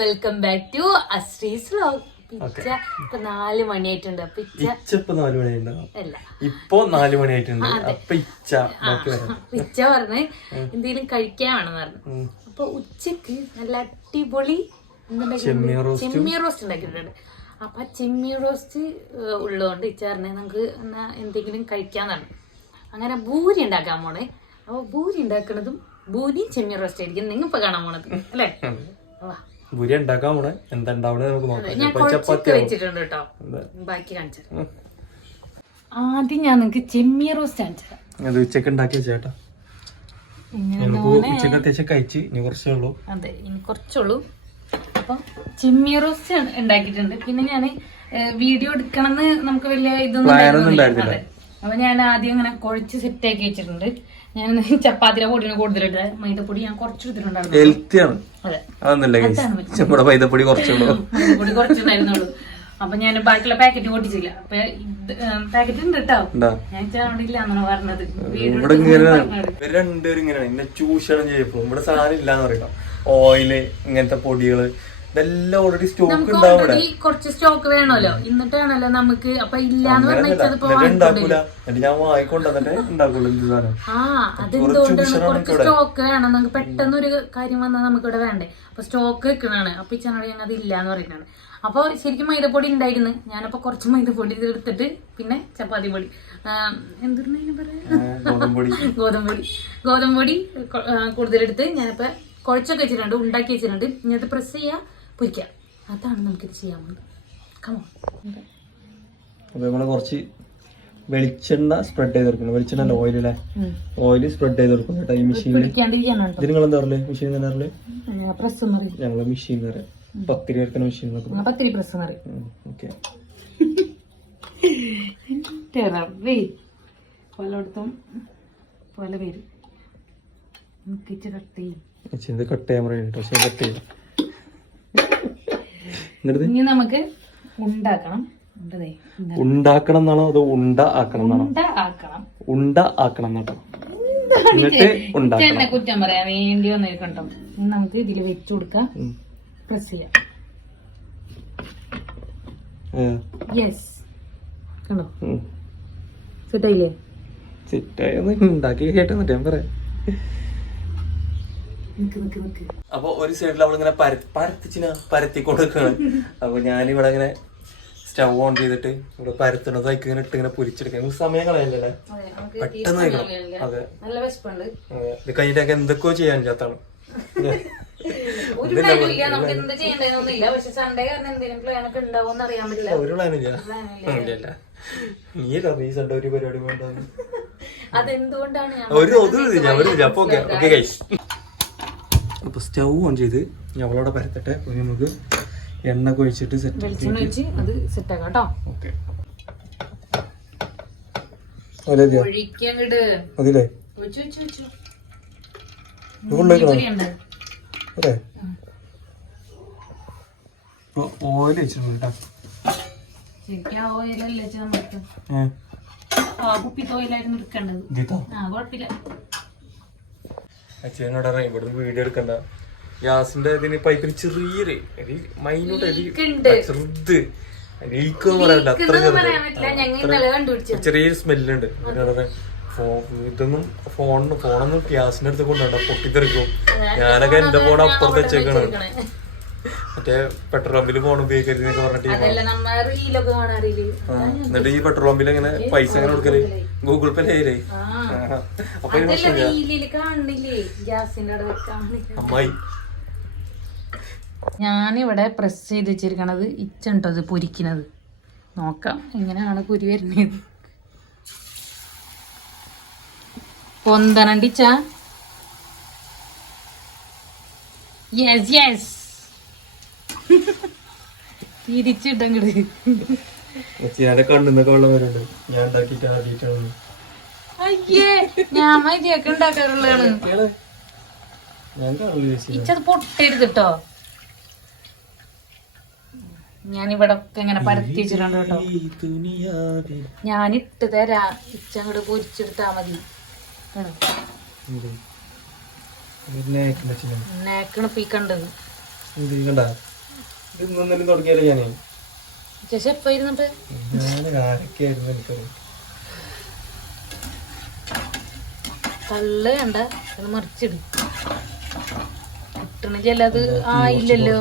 Welcome back to Ashree's vlog പിച്ച ഇപ്പൊ നാല് മണിയായിട്ടുണ്ട്. അപ്പൊ ഇച്ച ഇച്ച ഇപ്പൊ നാല് മണിയായിട്ടുണ്ടാവും അല്ല. ഇപ്പൊ നാല് മണിയായിട്ടുണ്ട്. അപ്പൊ ഇച്ച ബാക്കി വരാം. പിച്ച പറഞ്ഞ് എന്തെങ്കിലും കഴിക്കാൻ. അപ്പൊ ഉച്ചയ്ക്ക് നല്ല അടിപൊളി ചെമ്മീൻ റോസ്റ്റും. ഉണ്ടാക്കിയിട്ടുണ്ട്. അപ്പൊ ആ ചെമ്മീൻ റോസ്റ്റ് ഉള്ളതുകൊണ്ട് ഇച്ച പറഞ്ഞേ നമുക്ക് എന്നാ എന്തെങ്കിലും കഴിക്കാന്നാണ് അങ്ങനെ ഭൂരി ഉണ്ടാക്കാൻ പോണേ. അപ്പൊ ഭൂരി ഉണ്ടാക്കണതും ഭൂരിയും ചെമ്മീൻ റോസ്റ്റ് ആയിരിക്കും. നിങ്ങൾ ഇപ്പൊ കാണാൻ പോണത്. അല്ലേ? വാ. ഭൂരി ഉണ്ടാക്കാൻ പോണേ. എന്താ ഉണ്ടാവണേ നമുക്ക് നോക്കാം. ചപ്പാത്തി. ആദ്യം ഞാൻ നിങ്ങൾക്ക് ചെമ്മീൻ റോസ്റ്റ് കാണിച്ചു തരാം അത് ഉച്ചയ്ക്ക് ഉണ്ടാക്കിയ ചേട്ടാ. ഇങ്ങനെ ഞങ്ങൾക്ക് ഉച്ചയ്ക്ക് അത്യാവശ്യം കഴിച്ച്. ഇനി കുറച്ചേ ഉള്ളൂ. അതെ ഇനി കുറച്ചുള്ളൂ. അപ്പൊ ചെമ്മീൻ റോസ്റ്റ് ഉണ്ടാക്കിയിട്ടുണ്ട്. പിന്നെ ഞാൻ വീഡിയോ എടുക്കണമെന്ന് നമുക്ക് വലിയ ഇതൊന്നും Plan ഒന്നും ഉണ്ടായിരുന്നില്ല. ഉണ്ടായിരുന്നില്ല. അതെ. അപ്പൊ ഞാൻ ആദ്യം ഇങ്ങനെ കുഴച്ച് സെറ്റ് ആക്കി വെച്ചിട്ടുണ്ട്. ഞാൻ ചപ്പാത്തിയുടെ പൊടിയാണ് കൂടുതലിട്ട് മൈദപ്പൊടി ഞാൻ കുറച്ച് എടുത്തിട്ടുണ്ടായിരുന്നു ഹെൽത്തി ആണ്. അതെ. കുറച്ചുള്ളൂ. മൈദപ്പൊടി കുറച്ചുണ്ടായിരുന്നുള്ളൂ. അപ്പൊ ഞാൻ ബാക്കിയുള്ള പാക്കറ്റ് പൊട്ടിച്ചില്ല. അപ്പൊ പാക്കറ്റ് ഉണ്ട് കേട്ടോ ഞാൻ ഇല്ല എന്നാണ് പറഞ്ഞത്. ഇവിടെ ഇങ്ങനെ രണ്ടുപേരും ഇങ്ങനെയാണ്. ഇന്നെ ചൂഷണം ചെയ്യപ്പോ ഇവിടെ സാധനം ഇല്ലാന്ന് പറയാം ഓയിൽ ഇങ്ങനത്തെ പൊടികൾ ഇതെല്ലാം ഓൾറെഡി സ്റ്റോക്ക് ഉണ്ടാവും ഇവിടെ. കുറച്ച് സ്റ്റോക്ക് വേണമല്ലോ. എന്നിട്ടാണല്ലോ നമുക്ക് അപ്പൊ ഇല്ലാന്ന് പറഞ്ഞാൽ ഞാൻ വാങ്ങിക്കൊണ്ട് എന്നിട്ട് ഉണ്ടാക്കുള്ളൂ എന്ത് സാധനം. ആ അതെന്തുകൊണ്ടാണ് കുറച്ച് സ്റ്റോക്ക് വേണം? നമുക്ക് പെട്ടെന്ന് ഒരു കാര്യം വന്നാൽ നമുക്ക് ഇവിടെ വേണ്ടേ? അപ്പൊ സ്റ്റോക്ക് വെക്കണാണ് അപ്പൊ ഈ ചനടി ഞങ്ങൾ അത് ഇല്ലാന്ന് പറയുന്നതാണ്. അപ്പൊ ശരിക്കും മൈദപ്പൊടി ഉണ്ടായിരുന്നു. ഞാനപ്പോ കുറച്ച് മൈദപ്പൊടി എടുത്തിട്ട് പിന്നെ ചപ്പാത്തി പൊടി. എന്തിരുന്നു പറയാ ഗോതമ്പൊടി ഗോതമ്പൊടി കൂടുതലെടുത്ത് ഞാനിപ്പോ കുഴച്ചൊക്കെ വെച്ചിട്ടുണ്ട്. ഉണ്ടാക്കി വെച്ചിട്ടുണ്ട്. ഇനി അത് പ്രസ് ചെയ്യാ. പൊരിക്കാം. അതാണ് നമുക്കിത് ചെയ്യാൻ പോകുന്നത് കമോ നമ്മൾ കുറച്ച് വെളിച്ചെണ്ണ സ്പ്രെഡ് ചെയ്ത് കൊടുക്കണം വെളിച്ചെണ്ണ അല്ല ഓയിൽ അല്ലേ ഓയിൽ സ്പ്രെഡ് ചെയ്ത് കൊടുക്കുന്നു കേട്ടോ. ഈ മെഷീനിൽ നിങ്ങൾ എന്താ പറയുക മെഷീൻ തന്നെ ഞങ്ങൾ മെഷീൻ പറയാം പത്തിരി വരക്കുന്ന മെഷീൻ പത്തിരി പ്രസ് ഓക്കെ പലയിടത്തും പല പേര്. കട്ട് ചെയ്യും. ഇത് കട്ട് ചെയ്യാൻ പറയുന്നുണ്ട് പക്ഷെ കട്ട് ചെയ്യും ഇനി നമുക്ക് ഉണ്ടാക്കണം. ഉണ്ടാക്കണം എന്നാണോ അതോ ഉണ്ട ആക്കണം എന്നാണോ? ഉണ്ട ആക്കണം. എന്നാട്ടോ. എന്നിട്ട് ഉണ്ടാക്കണം. കുറ്റം പറയാൻ വേണ്ടി വന്നിരിക്കണ്ടോ നമുക്ക് ഇതിൽ വെച്ചു കൊടുക്കാം. പ്രസ് ചെയ്യാം. യെസ് കണ്ടോ. സെറ്റായില്ലേ? സെറ്റായി. ഉണ്ടാക്കി കേട്ടോ മറ്റേ പറയാം. നിക്ക് നിക്ക് നിക്ക്. അപ്പൊ ഒരു സൈഡിൽ അവളിങ്ങനെ പര- പരത്തിച്ചിന പരത്തി കൊടുക്കുകയാണ് അപ്പൊ ഞാനിവിടെ ഇങ്ങനെ സ്റ്റവ് ഓൺ ചെയ്തിട്ട് ഇവിടെ പരത്തണത് അതിക്ക് ഇങ്ങനെ ഇട്ട് ഇങ്ങനെ പൊരിച്ചെടുക്കാം. നമുക്ക് സമയം കളയല്ലേ പെട്ടെന്ന് കഴിക്കണം. അതെ. ഇത് കഴിഞ്ഞിട്ടൊക്കെ എന്തൊക്കെയോ ചെയ്യാൻ ചാത്താണ്. ഒരു പ്ലാനും ഇല്ല. നമുക്ക് എന്ത് ചെയ്യണ്ടെന്നൊന്നുമില്ല. പക്ഷെ സൺഡേ കാരണം എന്തെങ്കിലും പ്ലാനൊക്കെ ഉണ്ടാവും അറിയാൻ പറ്റില്ല. ഒരു പ്ലാനില്ല പ്ലാനില്ല ഇല്ല. നീ സൺഡേ ഒരു പരിപാടി വേണ്ടെന്ന് അതെന്തുകൊണ്ടാണ് ഞാൻ ഒരു ഒതുവില്ല ഒരു അപ്പൊ ഓക്കെ ഓക്കെ ഗൈസ് അപ്പൊ സ്റ്റൗ ഓൺ ചെയ്ത് ഞാൻ അവളോടെ പരത്തട്ടെ. അപ്പൊ നമുക്ക് എണ്ണ കൊഴിച്ചിട്ട് സെറ്റ് വെളിച്ചെണ്ണ ഒഴിച്ച് അത് സെറ്റ് ആക്കാം കേട്ടോ. ഓക്കെ. അതിലേ അതെ ഇപ്പൊ ഓയിൽ വെച്ചിട്ടുണ്ട് കേട്ടോ ശരിക്കും ഓയിലല്ലേ നമുക്ക് ഏ? ആ കുപ്പിത്തെ ഓയിലായിരുന്നു എടുക്കേണ്ടത്. ആ കുഴപ്പമില്ല. അച്ഛനോട് ഇവിടുന്ന് വീഡിയോ എടുക്കണ്ട. ഗ്യാസിന്റെ ഇതിന് പൈപ്പിന് ചെറിയൊരു മൈനൂട്ട്. ചെറുത്. ലീക്ക് പറയാനില്ല അത്ര ചെറുത്. ചെറിയൊരു സ്മെല്ലുണ്ട് ഇതൊന്നും ഫോണിന് ഫോണൊന്നും ഗ്യാസിന്റെ അടുത്ത് കൊണ്ടുണ്ട പൊട്ടിത്തെറിക്കും. ഞാനൊക്കെ എന്റെ ഫോൺ അപ്പുറത്ത് വെച്ചേക്കാണ്. മറ്റേ പെട്രോൾ പമ്പിൽ ഫോൺ ഉപയോഗിക്കരുത് എന്നൊക്കെ പറഞ്ഞിട്ട് എന്നിട്ട് ഈ പെട്രോൾ പമ്പിൽ എങ്ങനെ പൈസ എങ്ങനെ കൊടുക്കൽ? ഗൂഗിൾ പേ ചെയ്യലേ ആ. അപ്പൊ അമ്മായി. ഞാനിവിടെ പ്രസ് ചെയ്ത് വെച്ചിരിക്കണത് ഇച്ചുണ്ടോ അത് പൊരിക്കണത്? നോക്കാം എങ്ങനെയാണ് പൊരി വരുന്നത്. പൊന്തനണ്ടിച്ച യെസ് യെസ് കണ്ണിന്നൊക്കെ വെള്ളം വരുന്നുണ്ട്. ഞാൻ ഉണ്ടാക്കിയിട്ട് ആദ്യമായിട്ടാണ്. അയ്യേ ഞാൻ മതിയൊക്കെ ഉണ്ടാക്കാറുള്ളതാണ്. ഞാൻ കാണില്ല ചേച്ചി ഇച്ചത് പൊട്ടരുത് കേട്ടോ ഞാനിവിടെ ഒക്കെ ഇങ്ങനെ പരത്തി വെച്ചിട്ടുണ്ട് കേട്ടോ. ഞാനിട്ട് തരാ. ഇച്ചങ്ങോട്ട് പൊരിച്ചെടുത്താ മതി. നേക്കണ പീക്കണ്ടത് തുടങ്ങിയാലേ ഞാനേ? ഇരുന്നിട്ട്? ഞാൻ ആരൊക്കെയായിരുന്നു എനിക്കറിയാം കണ്ട അത് മറിച്ചിട്. കിട്ടണില്ല അത് ആയില്ലല്ലോ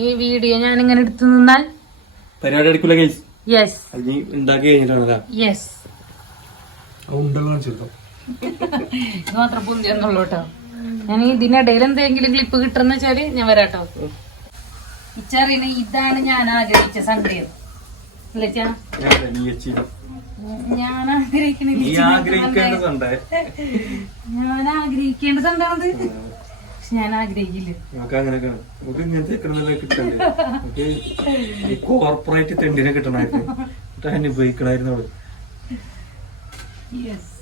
ഈ വീഡിയോ ഞാൻ ഇങ്ങനെ എടുത്തു നിന്നാൽ? പരിപാടി എടുക്കില്ല ഗൈസ്? യെസ് നീ ഉണ്ടാക്കി കഴിഞ്ഞിട്ടാണ് യെസ് മാത്രം പൊന്തി എന്നുള്ളൂ കേട്ടോ. ഞാൻ ഇതിനിടയിൽ എന്തെങ്കിലും ക്ലിപ്പ് കിട്ടുന്ന വെച്ചാൽ ഞാൻ വരാട്ടോ. ഇച്ചറിന് ഇതാണ് ഞാൻ ആഗ്രഹിച്ച സംഗതി ഞാൻ ആഗ്രഹിക്കണില്ല നീ ആഗ്രഹിക്കേണ്ടതുണ്ടേ ഞാൻ ആഗ്രഹിക്കേണ്ട സംഗതി പക്ഷെ ഞാൻ ആഗ്രഹിക്കില്ല. നമുക്ക് അങ്ങനെയൊക്കെയാണ് നമുക്ക് ഇങ്ങനത്തെ കിട്ടണമെന്നല്ല കിട്ടണ്ടേ? നമുക്ക് ഈ കോർപ്പറേറ്റ് തെണ്ടിനെ കിട്ടണമായിരുന്നു. ഉപയോഗിക്കണമായിരുന്നു അവൾ. യെസ്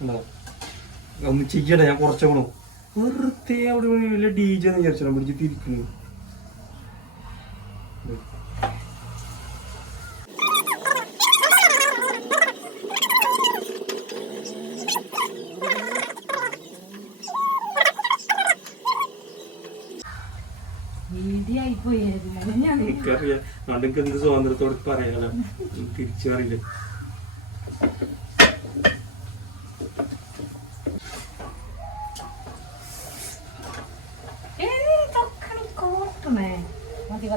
ഉണ്ടോ? ചെയ്യട്ടെ ഞാൻ കുറച്ചോണു വെറുതെ അവിടെ വലിയ ഡി ജെ എന്ന് വിചാരിച്ചാൽ പിടിച്ച് തിരിക്കുന്നു എനിക്കറിയാം. എന്ത് സ്വാതന്ത്ര്യത്തോടെ പറയാലോ തിരിച്ചു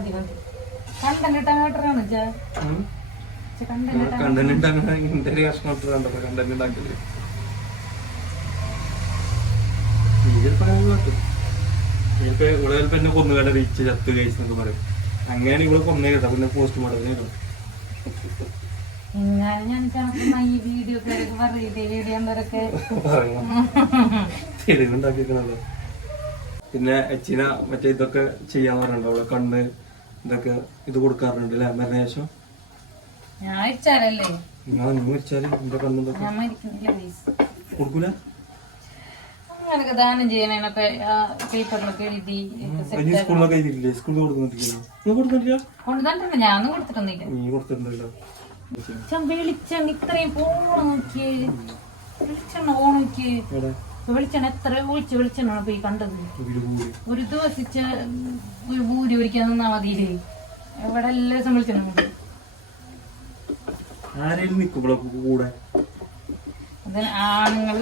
മതി മതി. മതി കണ്ടം കിട്ടാൻ കേട്ടറാണ് ചാ? കണ്ടം കിട്ടാൻ കണ്ടന്റ് ഉണ്ടാക്കണ ഇന്റെ ഒരു കഷ്ണം ഇട്ടിട്ടുണ്ടോ? കണ്ടന്റ് ഉണ്ടാക്കൽ നീ ചിലപ്പോ അങ്ങനെ കാട്ടും ചിലപ്പോ ഇവിടെ ചിലപ്പോ എന്നെ കൊന്നുകട റീച്ച് ചത്ത് കഴിച്ചു എന്നൊക്കെ പറയും. അങ്ങനെയാണ് ഇവിടെ കൊന്നേ കേട്ടോ പിന്നെ ഞാൻ ഈ വീഡിയോ വീഡിയോ തെളിവുണ്ടാക്കിക്കണല്ലോ പിന്നെ അച്ഛന മറ്റേ ഇതൊക്കെ ചെയ്യാൻ പറഞ്ഞിട്ടുണ്ടോ? കണ്ണ് ഇതൊക്കെ ഇത് കൊടുക്കാറുണ്ട് അല്ലേ മരണശേഷം? ഞാൻ അയച്ചാലല്ലേ നിങ്ങൾ നീ മരിച്ചാൽ എന്റെ കണ്ണെന്തൊക്കെ ഞാൻ മരിക്കുന്നില്ല please. കൊടുക്കൂല? അങ്ങനൊക്കെ ദാനം ചെയ്യാനൊക്കെ പേപ്പറിലൊക്കെ എഴുതി അതിന് സ്കൂളിലൊക്കെ എഴുതിയില്ലേ സ്കൂളിൽ കൊടുക്കുന്നില്ല നീ കൊടുക്കുന്നില്ല? കൊണ്ടുതന്നിട്ടുണ്ട് ഞാനൊന്നും കൊടുത്തിട്ടൊന്നുമില്ല. നീ കൊടുത്തിട്ടുണ്ടല്ലോ. ചാ, വെളിച്ചെണ്ണ ഇത്രയും പോണം നോക്കിയേ. പോണം വെളിച്ചെണ്ണ എത്ര ഒഴിച്ച് വെളിച്ചെണ്ണ പോയി കണ്ടത്? ഒരു ദിവസിച്ച് ഒരു ഭൂരി ഒരിക്കാൻ നിന്നാ മതിയില്ലേ? ഇവിടെ എല്ലാ ദിവസം വെളിച്ചെണ്ണ കൂടെ? ആണുങ്ങൾ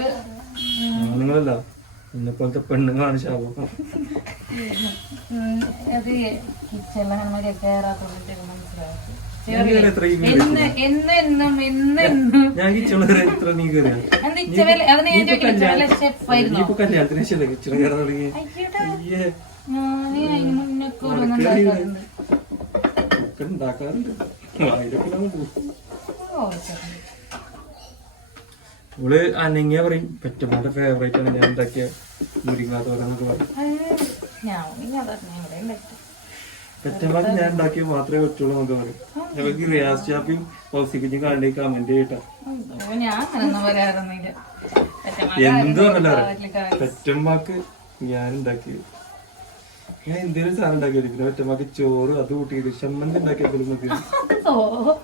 ആണുങ്ങളല്ല. എന്നെ പോലത്തെ പെണ്ണുങ്ങളാണ് ശാപം അത്. അങ്ങനെ മര്യാദ കയറാത്തോണ്ട് മനസ്സിലാക്കി കല്യാണത്തിന് ശേഷം കയറാൻ തുടങ്ങി ഉണ്ടാക്കാറുണ്ട്. ഇവൾ അനങ്ങിയ പറയും പെറ്റമ്മയുടെ ഫേവറേറ്റ് ആണ്. ഞാൻ ഉണ്ടാക്കിയ മുരിങ്ങാത്തോരന്നൊക്കെ പറയും. പെറ്റമ്മക്ക് ഞാൻ ഉണ്ടാക്കിയ മാത്രമേ പറ്റുള്ളൂ നമുക്ക് പറയും. ഞങ്ങൾക്ക് റിയാസ് ഷാപ്പിയും ഹൗസിക്കുഞ്ഞും കാണി കമന്റ് ചെയ്യട്ടെ. എന്ത് പറഞ്ഞല്ലോ പെറ്റമ്മക്ക് ഞാൻ ഉണ്ടാക്കി ഞാൻ എന്തേലും സാധനം ഉണ്ടാക്കി പിന്നെ പെറ്റമ്മക്ക് ചോറ് അത് കൂട്ടിയിട്ട് ഷമ്മന്തി ഉണ്ടാക്കിയപ്പോഴും മതി. വേറൊന്നും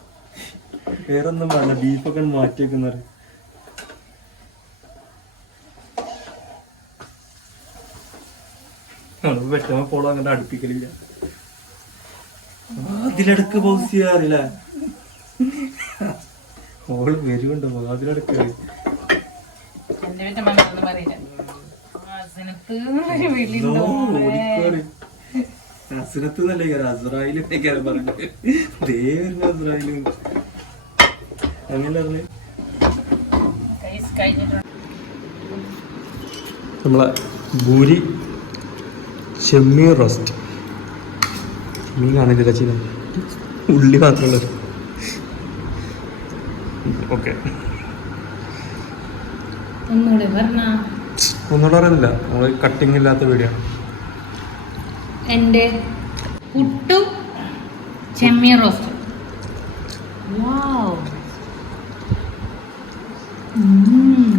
വേറെ ഒന്നും വേണ്ട. ബീഫൊക്കെ മാറ്റി വെക്കുന്നത് പെറ്റമ്മ പോളോ അങ്ങനെ അടുപ്പിക്കലില്ല. അതിലടക്ക് പൗസ് ചെയ്യാറില്ല ഓൾ വരുമുണ്ട് അതിലടക്ക് എന്റെ വീട്ടിൽ മകളൊന്നും പറയില്ല ആസനത്ത് ഒരു വിളിയുണ്ടോ അസുരത്ത് നല്ല അസുറായിലൊക്കെ പറഞ്ഞു ദേ വരുന്ന അസുറായിലും അങ്ങനെ പറഞ്ഞു നമ്മളെ ഭൂരി ചെമ്മീൻ റോസ്റ്റ്. മീൻ കാണില്ല ചീന. ഉള്ളി മാത്രമുള്ളത് ഓക്കെ. ഒന്നുകൂടി അറിയുന്നില്ല നമ്മൾ കട്ടിങ് ഇല്ലാത്ത വീഡിയോ എന്റെ പുട്ടും ചെമ്മീൻ റോസ്റ്റ്. വാവ് ഉം.